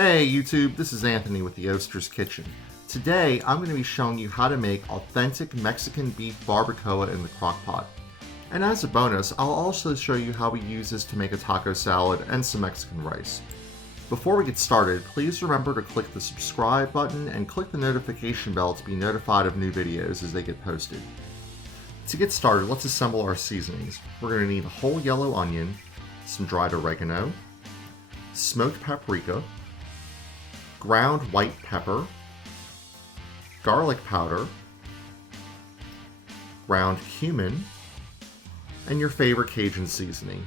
Hey YouTube, this is Anthony with the Oster's Kitchen. Today I'm going to be showing you how to make authentic Mexican beef barbacoa in the crock pot. And as a bonus, I'll also show you how we use this to make a taco salad and some Mexican rice. Before we get started, please remember to click the subscribe button and click the notification bell to be notified of new videos as they get posted. To get started, let's assemble our seasonings. We're going to need a whole yellow onion, some dried oregano, smoked paprika, ground white pepper, garlic powder, ground cumin, and your favorite Cajun seasoning.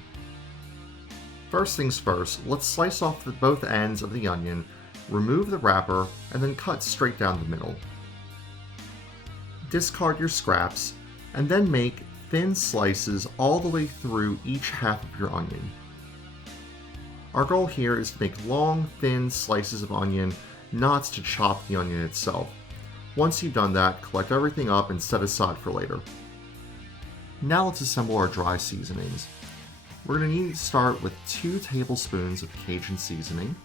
First things first, let's slice off both ends of the onion, remove the wrapper, and then cut straight down the middle. Discard your scraps, and then make thin slices all the way through each half of your onion. Our goal here is to make long, thin slices of onion, not to chop the onion itself. Once you've done that, collect everything up and set aside for later. Now let's assemble our dry seasonings. We're going to need to start with 2 tablespoons of Cajun seasoning,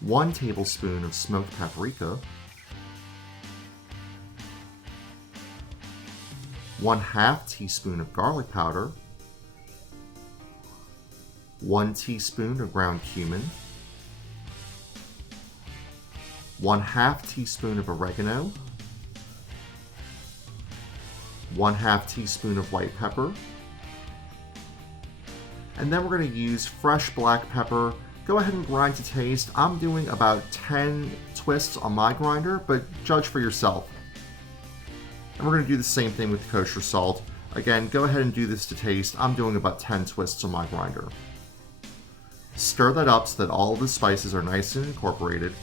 1 tablespoon of smoked paprika, 1/2 teaspoon of garlic powder, 1 teaspoon of ground cumin, 1/2 teaspoon of oregano, 1/2 teaspoon of white pepper, and then we're going to use fresh black pepper. Go ahead and grind to taste. I'm doing about 10 twists on my grinder, but judge for yourself. And we're going to do the same thing with kosher salt. Again, go ahead and do this to taste. I'm doing about 10 twists on my grinder. Stir that up so that all of the spices are nice and incorporated.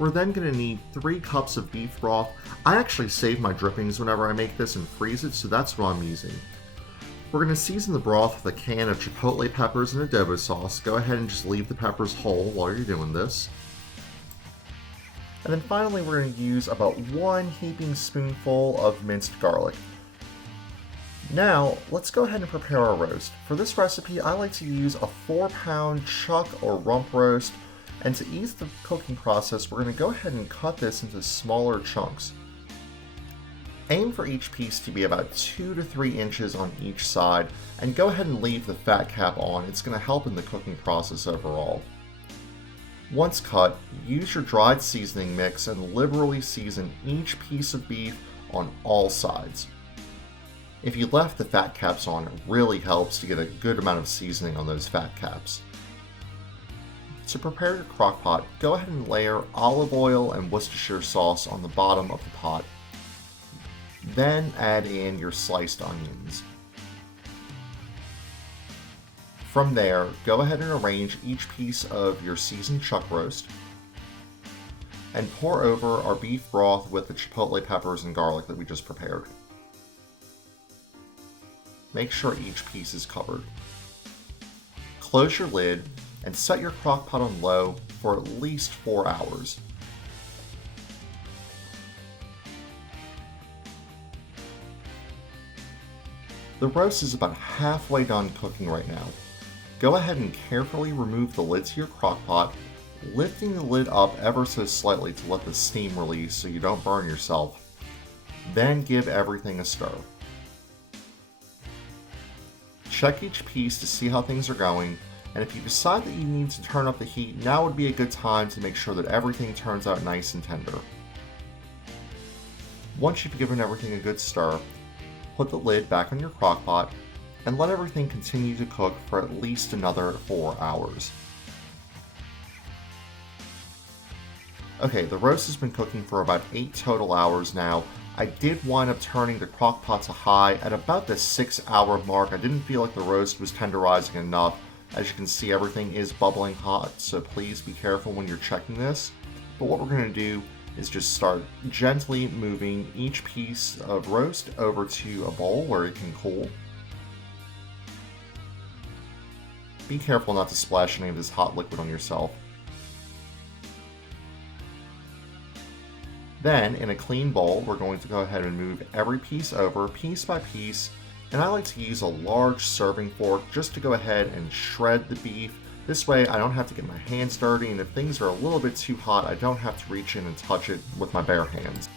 We're then going to need 3 cups of beef broth. I actually save my drippings whenever I make this and freeze it, so that's what I'm using. We're going to season the broth with a can of chipotle peppers and adobo sauce. Go ahead and just leave the peppers whole while you're doing this. And then finally we're going to use about 1 heaping spoonful of minced garlic. Now, let's go ahead and prepare our roast. For this recipe, I like to use a 4-pound chuck or rump roast, and to ease the cooking process, we're going to go ahead and cut this into smaller chunks. Aim for each piece to be about 2 to 3 inches on each side, and go ahead and leave the fat cap on. It's going to help in the cooking process overall. Once cut, use your dried seasoning mix and liberally season each piece of beef on all sides. If you left the fat caps on, it really helps to get a good amount of seasoning on those fat caps. To prepare your crock pot, go ahead and layer olive oil and Worcestershire sauce on the bottom of the pot. Then add in your sliced onions. From there, go ahead and arrange each piece of your seasoned chuck roast and pour over our beef broth with the chipotle peppers and garlic that we just prepared. Make sure each piece is covered. Close your lid and set your crock pot on low for at least 4 hours. The roast is about halfway done cooking right now. Go ahead and carefully remove the lid to your crock pot, lifting the lid up ever so slightly to let the steam release so you don't burn yourself. Then give everything a stir. Check each piece to see how things are going, and if you decide that you need to turn up the heat, now would be a good time to make sure that everything turns out nice and tender. Once you've given everything a good stir, put the lid back on your crock pot and let everything continue to cook for at least another 4 hours. Okay, the roast has been cooking for about 8 total hours now. I did wind up turning the crock pot to high at about the 6-hour mark. I didn't feel like the roast was tenderizing enough. As you can see, everything is bubbling hot, so please be careful when you're checking this. But what we're going to do is just start gently moving each piece of roast over to a bowl where it can cool. Be careful not to splash any of this hot liquid on yourself. Then, in a clean bowl, we're going to go ahead and move every piece over, piece by piece, And I like to use a large serving fork just to go ahead and shred the beef. This way I don't have to get my hands dirty, and if things are a little bit too hot, I don't have to reach in and touch it with my bare hands.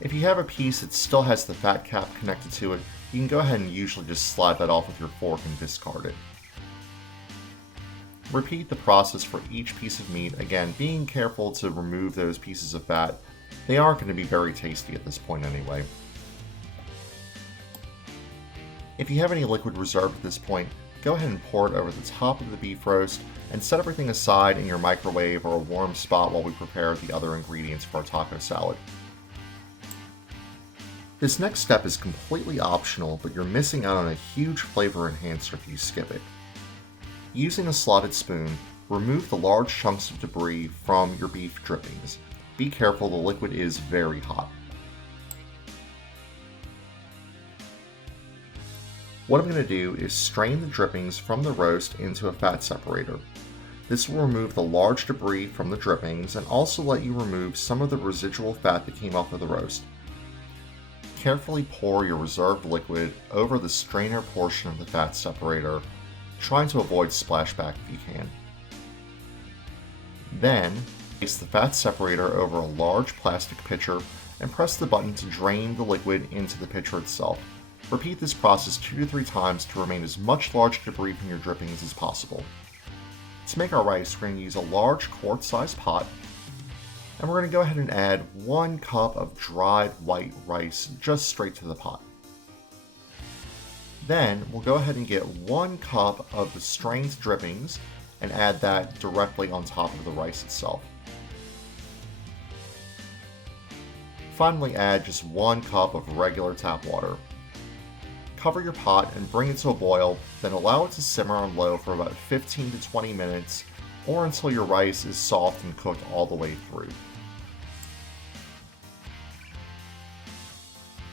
If you have a piece that still has the fat cap connected to it, you can go ahead and usually just slide that off with your fork and discard it. Repeat the process for each piece of meat, again being careful to remove those pieces of fat. They aren't going to be very tasty at this point anyway. If you have any liquid reserved at this point, go ahead and pour it over the top of the beef roast and set everything aside in your microwave or a warm spot while we prepare the other ingredients for our taco salad. This next step is completely optional, but you're missing out on a huge flavor enhancer if you skip it. Using a slotted spoon, remove the large chunks of debris from your beef drippings. Be careful, the liquid is very hot. What I'm going to do is strain the drippings from the roast into a fat separator. This will remove the large debris from the drippings and also let you remove some of the residual fat that came off of the roast. Carefully pour your reserved liquid over the strainer portion of the fat separator, trying to avoid splashback if you can. Then, place the fat separator over a large plastic pitcher and press the button to drain the liquid into the pitcher itself. Repeat this process 2 to 3 times to remain as much large debris from your drippings as possible. To make our rice, we're going to use a large quart-sized pot, and we're going to go ahead and add 1 cup of dried white rice just straight to the pot. Then we'll go ahead and get 1 cup of the strained drippings and add that directly on top of the rice itself. Finally, add just 1 cup of regular tap water. Cover your pot and bring it to a boil, then allow it to simmer on low for about 15 to 20 minutes or until your rice is soft and cooked all the way through.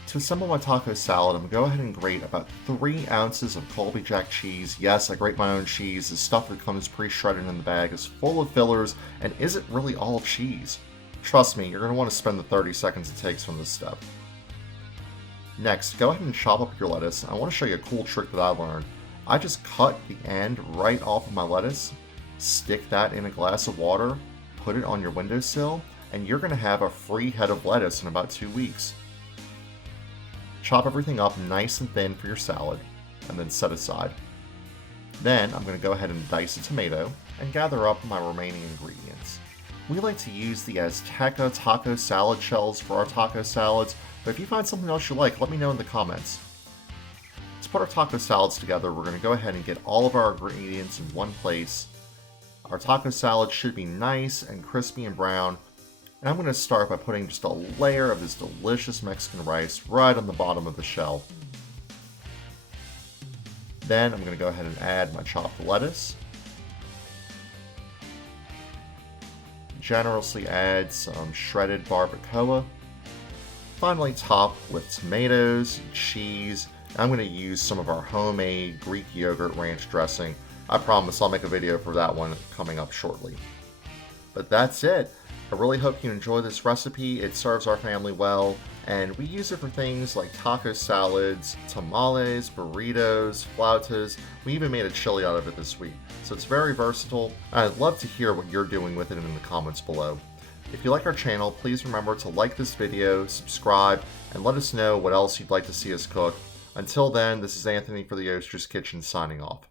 To assemble my taco salad, I'm going to go ahead and grate about 3 ounces of Colby Jack cheese. Yes, I grate my own cheese. The stuff that comes pre-shredded in the bag is full of fillers and isn't really all cheese. Trust me, you're going to want to spend the 30 seconds it takes from this step. Next, go ahead and chop up your lettuce. I want to show you a cool trick that I learned. I just cut the end right off of my lettuce, stick that in a glass of water, put it on your windowsill, and you're going to have a free head of lettuce in about 2 weeks. Chop everything up nice and thin for your salad, and then set aside. Then I'm going to go ahead and dice a tomato and gather up my remaining ingredients. We like to use the Azteca taco salad shells for our taco salads, but if you find something else you like, let me know in the comments. To put our taco salads together, we're going to go ahead and get all of our ingredients in one place. Our taco salad should be nice and crispy and brown. And I'm going to start by putting just a layer of this delicious Mexican rice right on the bottom of the shell. Then I'm going to go ahead and add my chopped lettuce. Generously add some shredded barbacoa. Finally top with tomatoes, cheese. I'm going to use some of our homemade Greek yogurt ranch dressing. I promise I'll make a video for that one coming up shortly. But that's it. I really hope you enjoy this recipe. It serves our family well, and we use it for things like taco salads, tamales, burritos, flautas. We even made a chili out of it this week, so it's very versatile. I'd love to hear what you're doing with it in the comments below. If you like our channel, please remember to like this video, subscribe, and let us know what else you'd like to see us cook. Until then, this is Anthony for the Oster's Kitchen signing off.